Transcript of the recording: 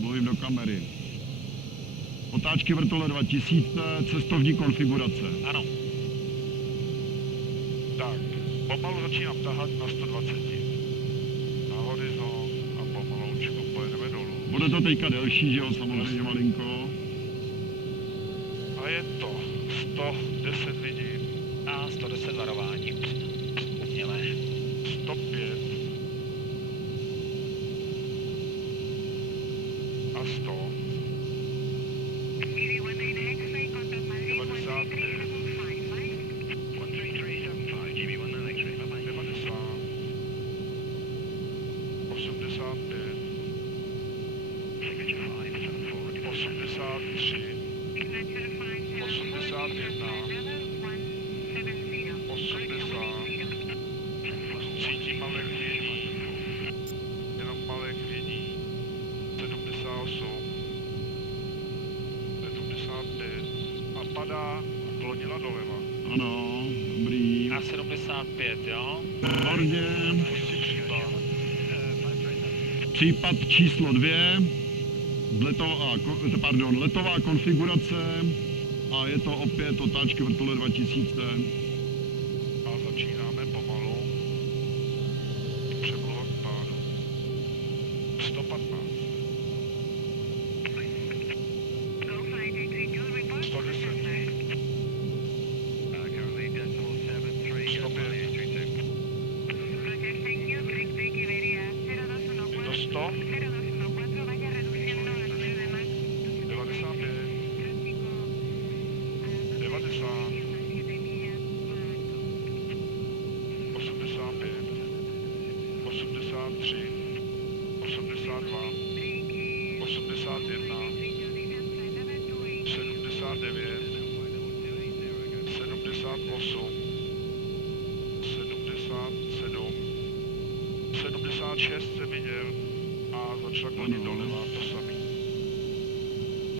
Mluvím do kamery. Otáčky vrtule 2000, cestovní konfigurace. Ano. Tak, pomalu začínám tahat na 120. Na horizont a pomaloučku pojedeme dolů. Bude to teďka delší, že jo, samozřejmě malinko. A je to 110 vidím. A 110 varování. Umělé. 105 a 100. Cítím malé chvění, jenom malé chvění, 78, 75 a padá, klonila doleva. Ano, dobrý. A 75, jo? Výborně. Pustí případ. Případ číslo 2. Letová konfigurace. A je to opět otáčky vrtule 2000. A začínáme pomalu přemlouvat k pádu. 115. 110. 105. Je to 100. 95. 90. 85. 83. 82. 81. 79. 78. 77. 76 jsem viděl a začala klonit doleva, to samý.